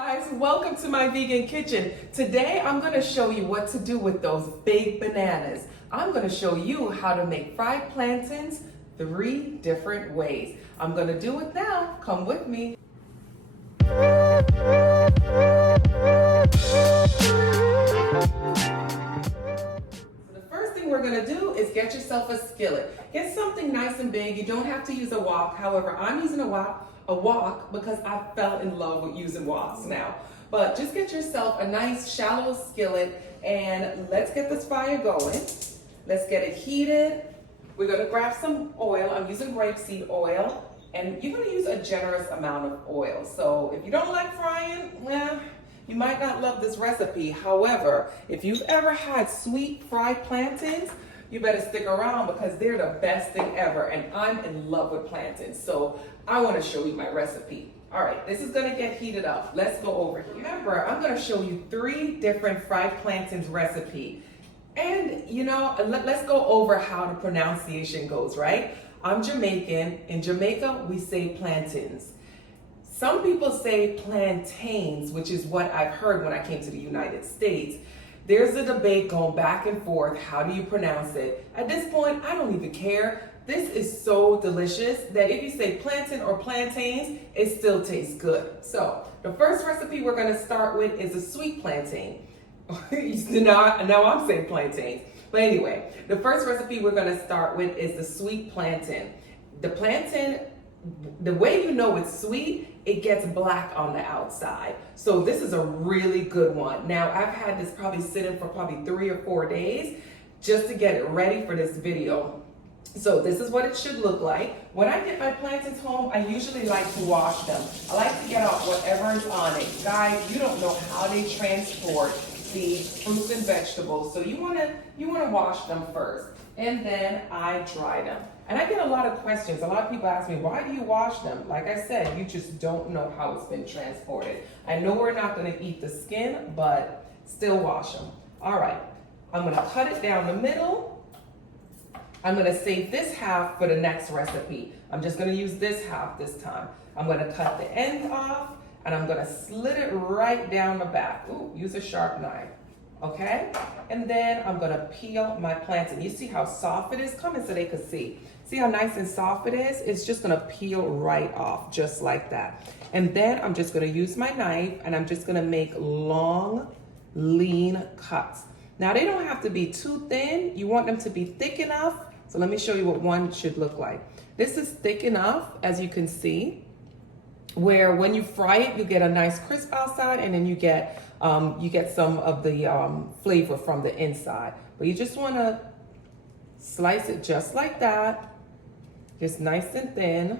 Guys, welcome to my vegan kitchen. Today I'm going to show you what to do with those big bananas. I'm going to show you how to make fried plantains 3 different ways. I'm going to do it now. Come with me. We're gonna do is get yourself a skillet. Get something nice and big. You don't have to use a wok. However, I'm using a wok because I fell in love with using woks now. But just get yourself a nice shallow skillet and let's get this fire going. Let's get it heated. We're gonna grab some oil. I'm using grapeseed oil, and you're gonna use a generous amount of oil. So if you don't like frying, you might not love this recipe. However, if you've ever had sweet fried plantains, you better stick around because they're the best thing ever. And I'm in love with plantains. So I want to show you my recipe. All right, this is going to get heated up. Let's go over here. Remember, I'm going to show you 3 different fried plantains recipe. And let's go over how the pronunciation goes, right? I'm Jamaican. In Jamaica, we say plantains. Some people say plantains, which is what I've heard when I came to the United States. There's a debate going back and forth. How do you pronounce it? At this point, I don't even care. This is so delicious that if you say plantain or plantains, it still tastes good. So the first recipe we're going to start with is a sweet plantain. now I'm saying plantains. But anyway, the first recipe we're going to start with is the sweet plantain. The plantain, the way you know it's sweet, it gets black on the outside. So this is a really good one. Now I've had this probably sitting for probably 3 or 4 days just to get it ready for this video. So this is what it should look like. When I get my plantains home, I usually like to wash them. I like to get off whatever is on it. Guys, you don't know how they transport the fruits and vegetables. So you wanna wash them first. And then I dry them. And I get a lot of questions. A lot of people ask me, why do you wash them? Like I said, you just don't know how it's been transported. I know we're not gonna eat the skin, but still wash them. All right, I'm gonna cut it down the middle. I'm gonna save this half for the next recipe. I'm just gonna use this half this time. I'm gonna cut the end off and I'm gonna slit it right down the back. Ooh, use a sharp knife. Okay, and then I'm gonna peel my plantain. You see how soft it is? Come in so they can see. See how nice and soft it is? It's just gonna peel right off, just like that. And then I'm just gonna use my knife and I'm just gonna make long, lean cuts. Now they don't have to be too thin. You want them to be thick enough. So let me show you what one should look like. This is thick enough, as you can see, where when you fry it, you get a nice crisp outside and then you get some of the flavor from the inside. But you just want to slice it just like that, just nice and thin.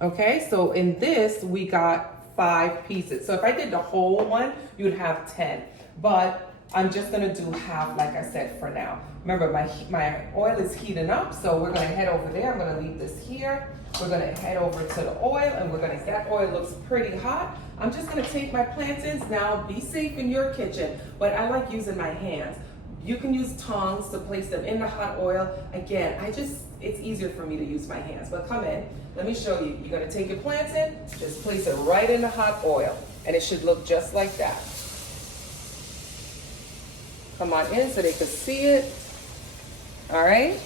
Okay, so in this we got 5 pieces. So if I did the whole one, you'd have 10. But I'm just gonna do half, like I said, for now. Remember, my oil is heating up, so we're gonna head over there. I'm gonna leave this here. We're gonna head over to the oil, and that oil looks pretty hot. I'm just gonna take my plantains. Now, be safe in your kitchen, but I like using my hands. You can use tongs to place them in the hot oil. Again, it's easier for me to use my hands, but come in. Let me show you. You're gonna take your plantain, just place it right in the hot oil, and it should look just like that. Come on in so they can see it. All right?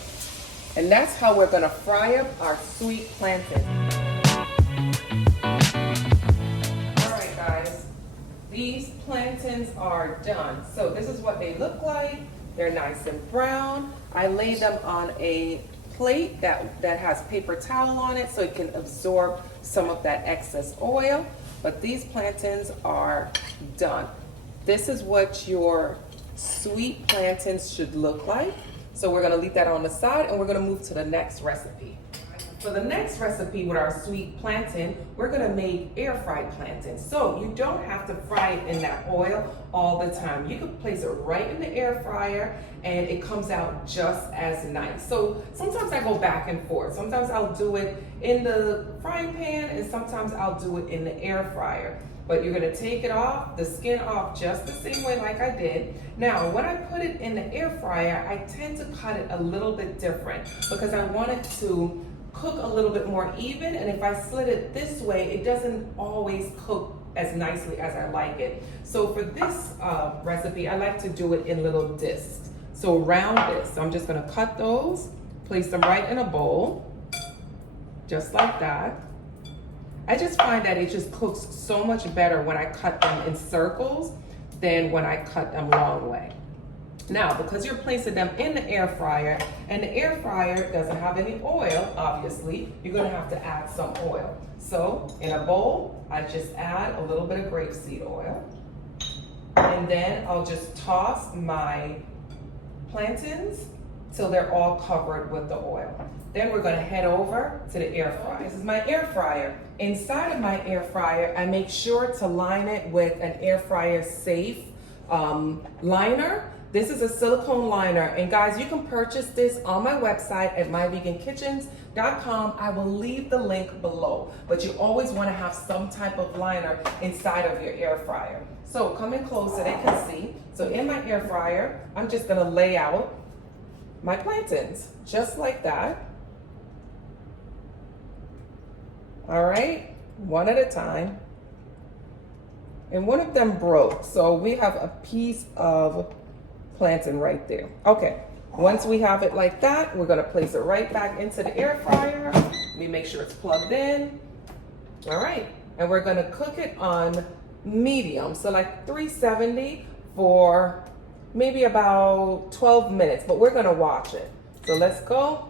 And that's how we're gonna fry up our sweet plantain. All right, guys, these plantains are done. So this is what they look like. They're nice and brown. I lay them on a plate that has paper towel on it so it can absorb some of that excess oil. But these plantains are done. This is what your sweet plantains should look like. So we're gonna leave that on the side and we're gonna move to the next recipe. For the next recipe with our sweet plantain, we're gonna make air fried plantains. So you don't have to fry it in that oil all the time. You can place it right in the air fryer and it comes out just as nice. So sometimes I go back and forth. Sometimes I'll do it in the frying pan and sometimes I'll do it in the air fryer. But you're gonna take it off, the skin off just the same way like I did. Now, when I put it in the air fryer, I tend to cut it a little bit different because I want it to cook a little bit more even, and if I slit it this way, it doesn't always cook as nicely as I like it. So for this recipe, I like to do it in little discs. So round this, I'm just gonna cut those, place them right in a bowl, just like that. I just find that it just cooks so much better when I cut them in circles than when I cut them long way. Now, because you're placing them in the air fryer, and the air fryer doesn't have any oil, obviously, you're gonna have to add some oil. So in a bowl, I just add a little bit of grapeseed oil, and then I'll just toss my plantains till they're all covered with the oil. Then we're gonna head over to the air fryer. This is my air fryer. Inside of my air fryer, I make sure to line it with an air fryer safe liner. This is a silicone liner, and guys, you can purchase this on my website at myvegankitchens.com. I will leave the link below, but you always want to have some type of liner inside of your air fryer. So come in close so they can see. So in my air fryer, I'm just gonna lay out my plantains, just like that. All right, one at a time. And one of them broke, so we have a piece of plantain right there. Okay, once we have it like that, we're gonna place it right back into the air fryer. Let me make sure it's plugged in. All right, and we're gonna cook it on medium, so like 370 for maybe about 12 minutes, but we're gonna watch it. So let's go,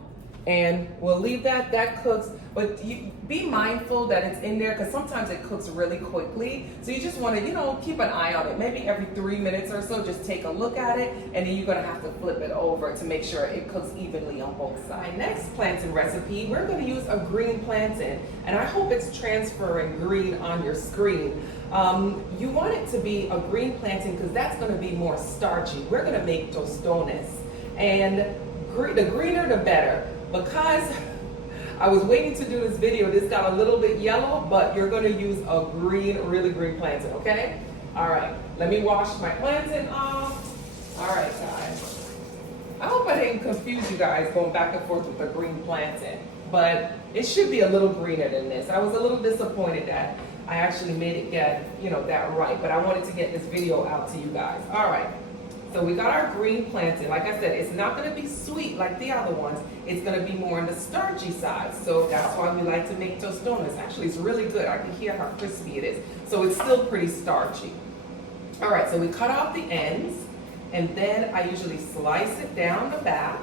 and we'll leave that cooks, but you be mindful that it's in there because sometimes it cooks really quickly. So you just want to, keep an eye on it. Maybe every 3 minutes or so, just take a look at it, and then you're gonna have to flip it over to make sure it cooks evenly on both sides. My next plantain recipe, we're gonna use a green plantain, and I hope it's transferring green on your screen. You want it to be a green plantain because that's gonna be more starchy. We're gonna make tostones, and the greener the better. Because I was waiting to do this video, this got a little bit yellow, but you're gonna use a green, really green plantain, okay? All right, let me wash my plantain off. All right, guys. I hope I didn't confuse you guys going back and forth with the green plantain, but it should be a little greener than this. I was a little disappointed that I actually made it get, that right, but I wanted to get this video out to you guys. All right. So we got our green plantain. Like I said, it's not gonna be sweet like the other ones. It's gonna be more on the starchy side. So that's why we like to make tostones. Actually, it's really good. I can hear how crispy it is. So it's still pretty starchy. All right, so we cut off the ends, and then I usually slice it down the back,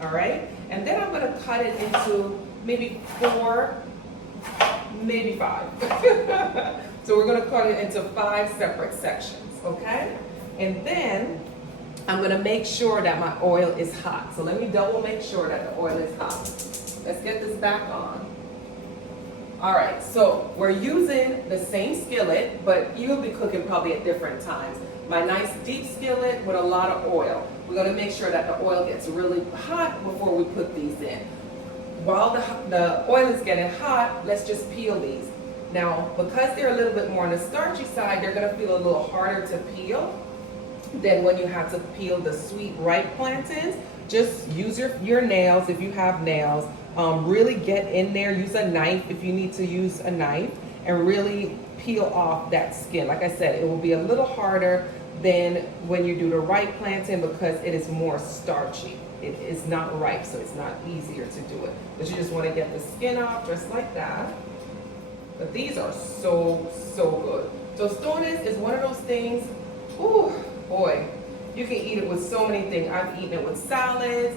all right? And then I'm gonna cut it into maybe 4, maybe 5. So we're gonna cut it into 5 separate sections, okay? And then I'm gonna make sure that my oil is hot. So let me double make sure that the oil is hot. Let's get this back on. All right, so we're using the same skillet, but you'll be cooking probably at different times. My nice deep skillet with a lot of oil. We're gonna make sure that the oil gets really hot before we put these in. While the oil is getting hot, let's just peel these. Now, because they're a little bit more on the starchy side, they're gonna feel a little harder to peel than when you have to peel the sweet ripe plantains. Just use your nails if you have nails. Really get in there, use a knife if you need to use a knife, and really peel off that skin. Like I said, it will be a little harder than when you do the ripe plantain because it is more starchy. It is not ripe, so it's not easier to do it. But you just want to get the skin off just like that. But these are so good. Tostones is one of those things, ooh, boy, you can eat it with so many things. I've eaten it with salads.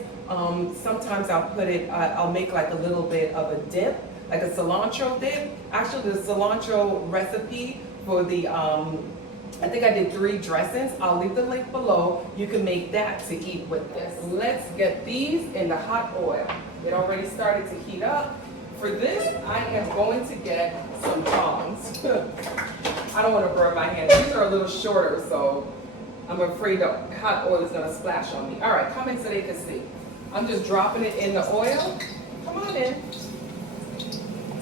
Sometimes I'll make like a little bit of a dip, like a cilantro dip. Actually, the cilantro recipe for the, I think I did 3 dressings. I'll leave the link below. You can make that to eat with this. Let's get these in the hot oil. It already started to heat up. For this, I am going to get some tongs. I don't want to burn my hands. These are a little shorter, so I'm afraid the hot oil is gonna splash on me. All right, come in so they can see. I'm just dropping it in the oil. Come on in.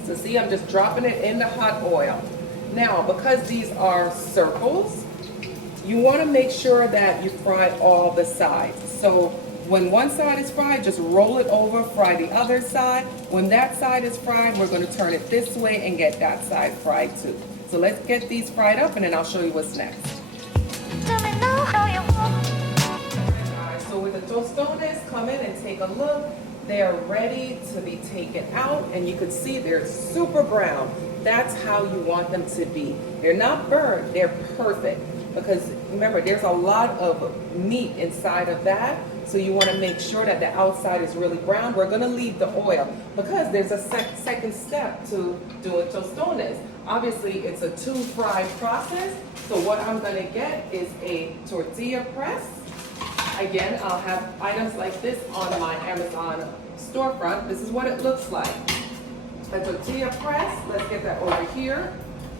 So see, I'm just dropping it in the hot oil. Now, because these are circles, you wanna make sure that you fry all the sides. So when one side is fried, just roll it over, fry the other side. When that side is fried, we're gonna turn it this way and get that side fried too. So let's get these fried up and then I'll show you what's next. So with the tostones, come in and take a look. They're ready to be taken out, and you can see they're super brown. That's how you want them to be. They're not burnt, they're perfect. Because remember, there's a lot of meat inside of that, so you want to make sure that the outside is really brown. We're going to leave the oil because there's a second step to doing tostones. Obviously, it's a 2-fry process, so what I'm going to get is a tortilla press. Again, I'll have items like this on my Amazon storefront. This is what it looks like. A tortilla press, let's get that over here.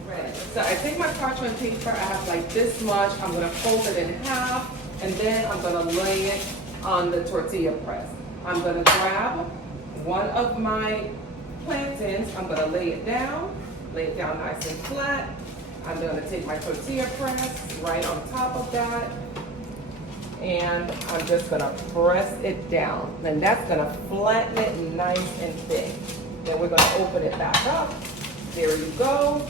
Ready. So I take my parchment paper, I have like this much, I'm gonna fold it in half, and then I'm gonna lay it on the tortilla press. I'm gonna grab one of my plantains, I'm gonna lay it down nice and flat. I'm gonna take my tortilla press right on top of that, and I'm just gonna press it down. And that's gonna flatten it nice and thick. Then we're gonna open it back up. There you go.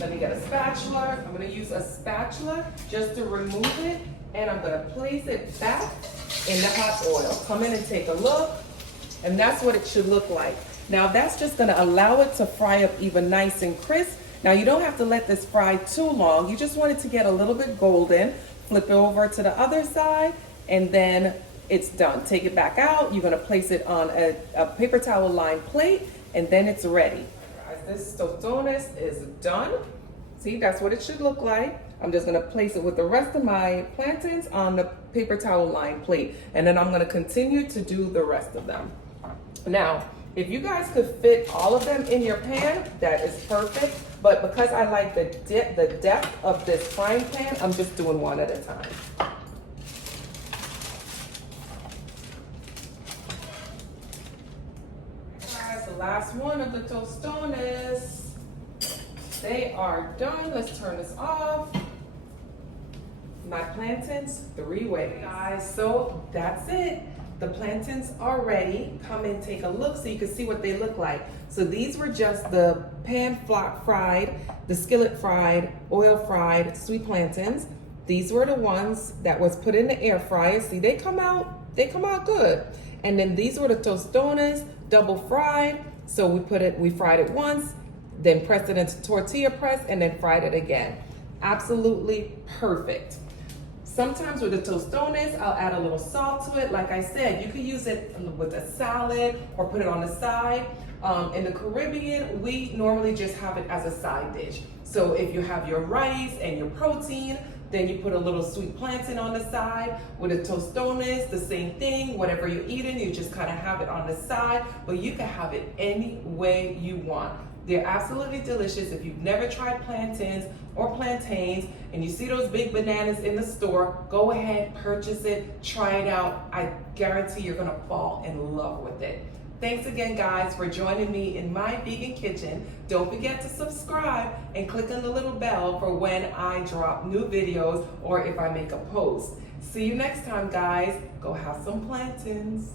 Let me get a spatula. I'm gonna use a spatula just to remove it, and I'm gonna place it back in the hot oil. Come in and take a look, and that's what it should look like. Now that's just gonna allow it to fry up even nice and crisp. Now you don't have to let this fry too long. You just want it to get a little bit golden. Flip it over to the other side, and then it's done. Take it back out. You're gonna place it on a paper towel lined plate, and then it's ready. This tostones is done. See, that's what it should look like. I'm just gonna place it with the rest of my plantains on the paper towel lined plate, and then I'm gonna continue to do the rest of them. Now, if you guys could fit all of them in your pan, that is perfect. But because I like the depth of this frying pan, I'm just doing one at a time. Guys, the last one of the tostones. They are done. Let's turn this off. My plantains 3 ways. Guys, so that's it. The plantains are ready. Come and take a look so you can see what they look like. So these were just the pan fried, the skillet fried, oil fried sweet plantains. These were the ones that was put in the air fryer. See, they come out good. And then these were the tostones, double fried. So we fried it once, then pressed it into tortilla press, and then fried it again. Absolutely perfect. Sometimes with the tostones, I'll add a little salt to it. Like I said, you could use it with a salad or put it on the side. In the Caribbean, we normally just have it as a side dish. So if you have your rice and your protein, then you put a little sweet plantain on the side. With the tostones, the same thing. Whatever you're eating, you just kind of have it on the side, but you can have it any way you want. They're absolutely delicious. If you've never tried plantains or plantains and you see those big bananas in the store, go ahead, purchase it, try it out. I guarantee you're gonna fall in love with it. Thanks again, guys, for joining me in my vegan kitchen. Don't forget to subscribe and click on the little bell for when I drop new videos or if I make a post. See you next time, guys. Go have some plantains.